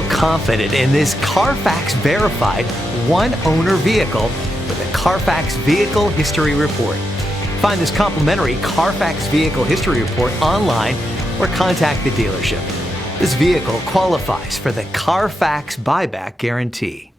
Feel confident in this Carfax verified one-owner vehicle with a Carfax Vehicle History Report. Find this complimentary Carfax Vehicle History Report online or contact the dealership. This vehicle qualifies for the Carfax Buyback Guarantee.